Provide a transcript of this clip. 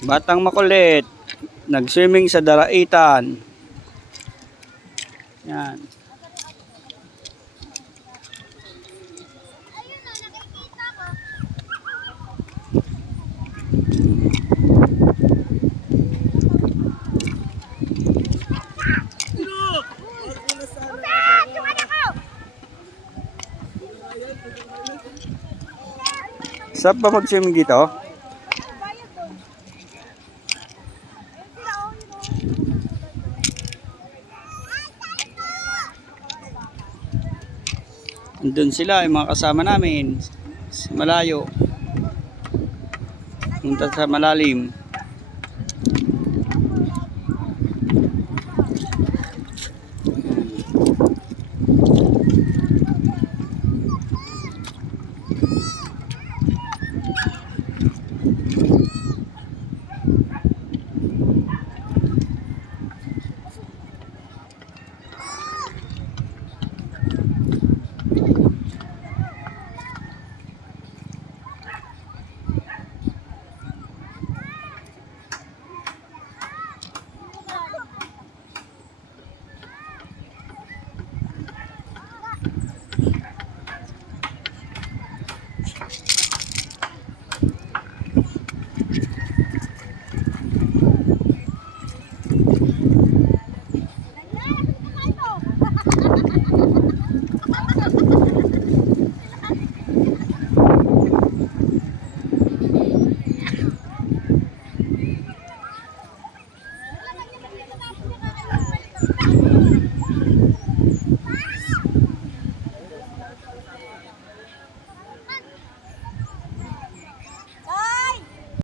Batang makulit. Nag-swimming sa Daraitan. Yan. Sarap ba mag-swimming dito? Andun sila, yung mga kasama namin sa malayo. Punta sa malalim.